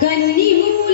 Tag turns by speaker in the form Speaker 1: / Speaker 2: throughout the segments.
Speaker 1: कन्निमूलगणपति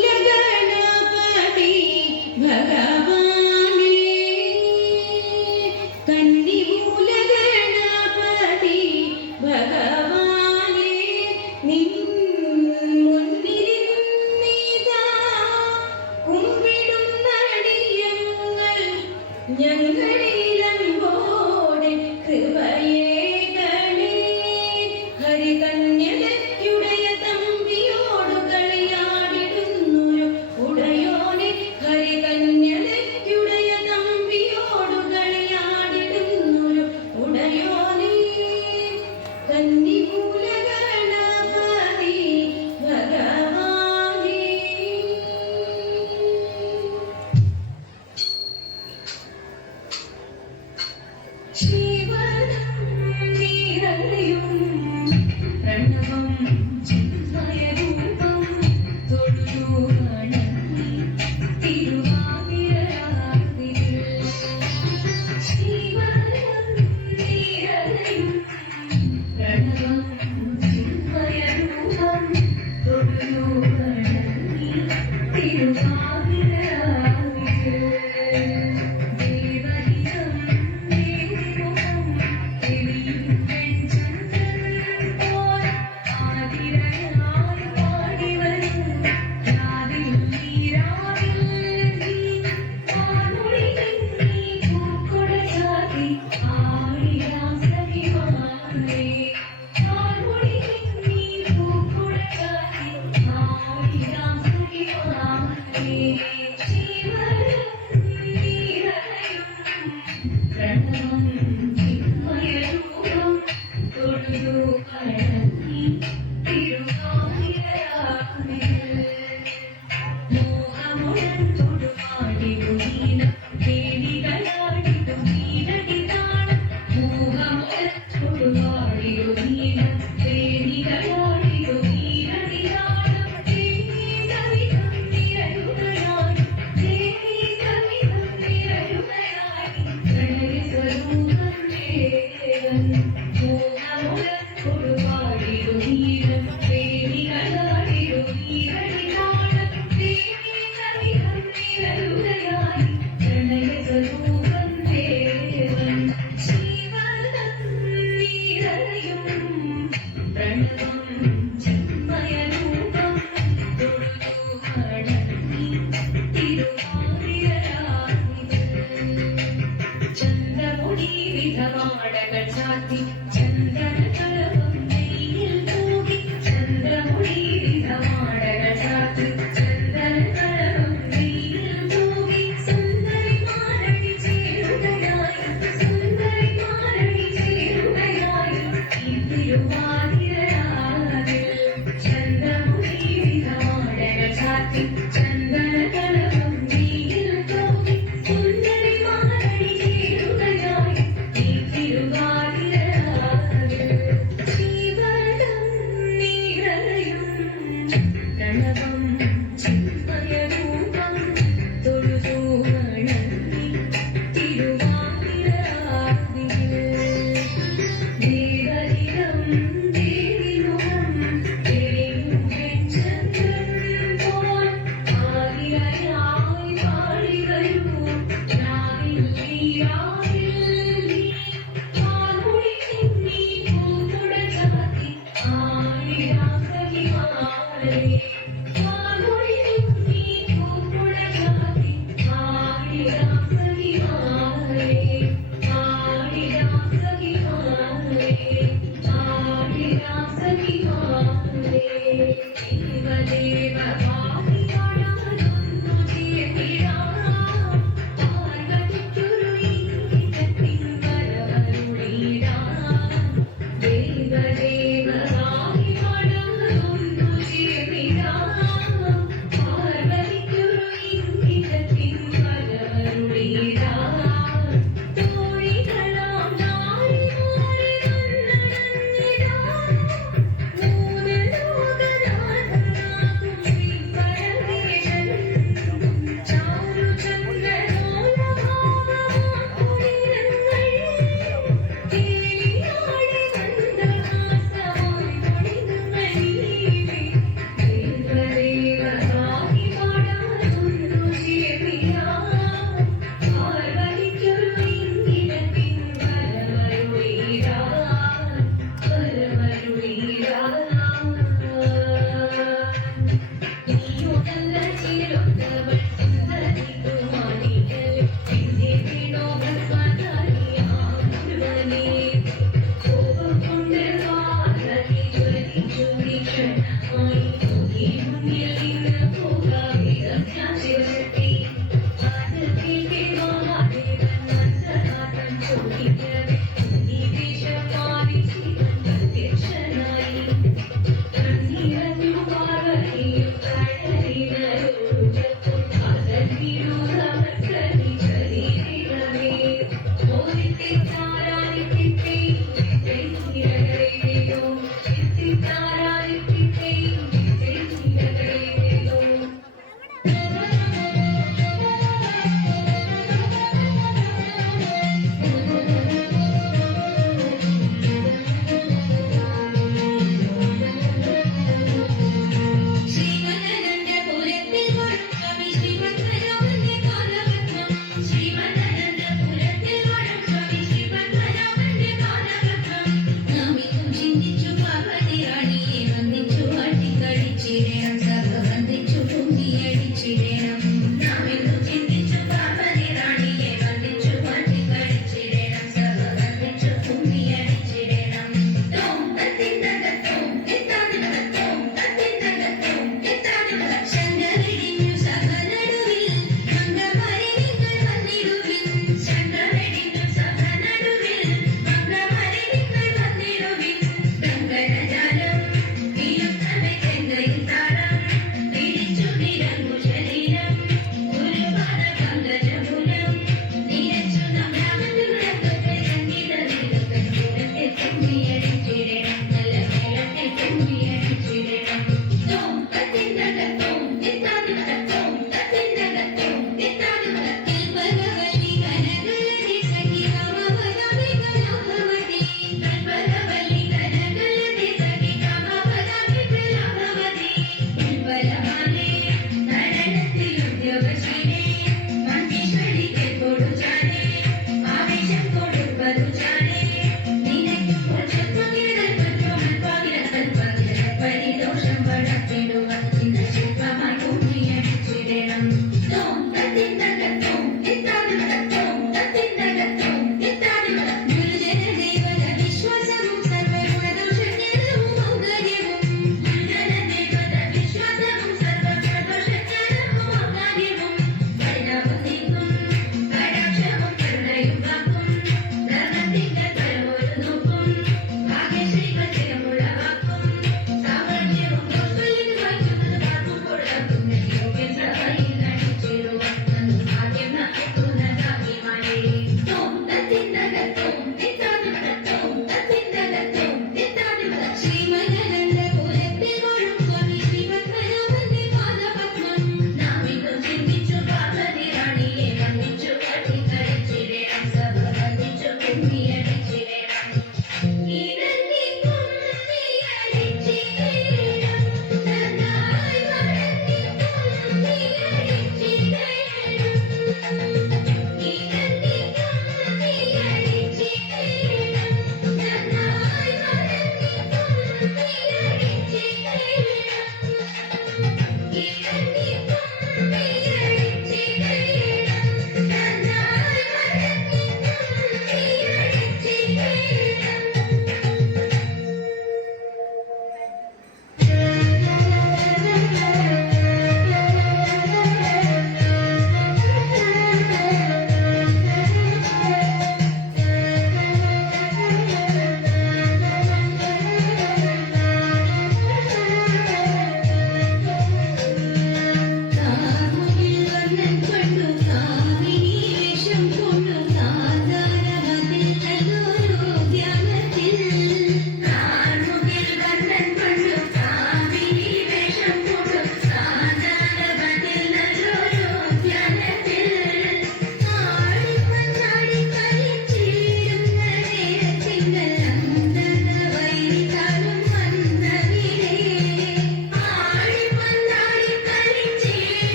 Speaker 2: Thank.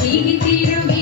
Speaker 2: ജീവിച്ചിരുമേ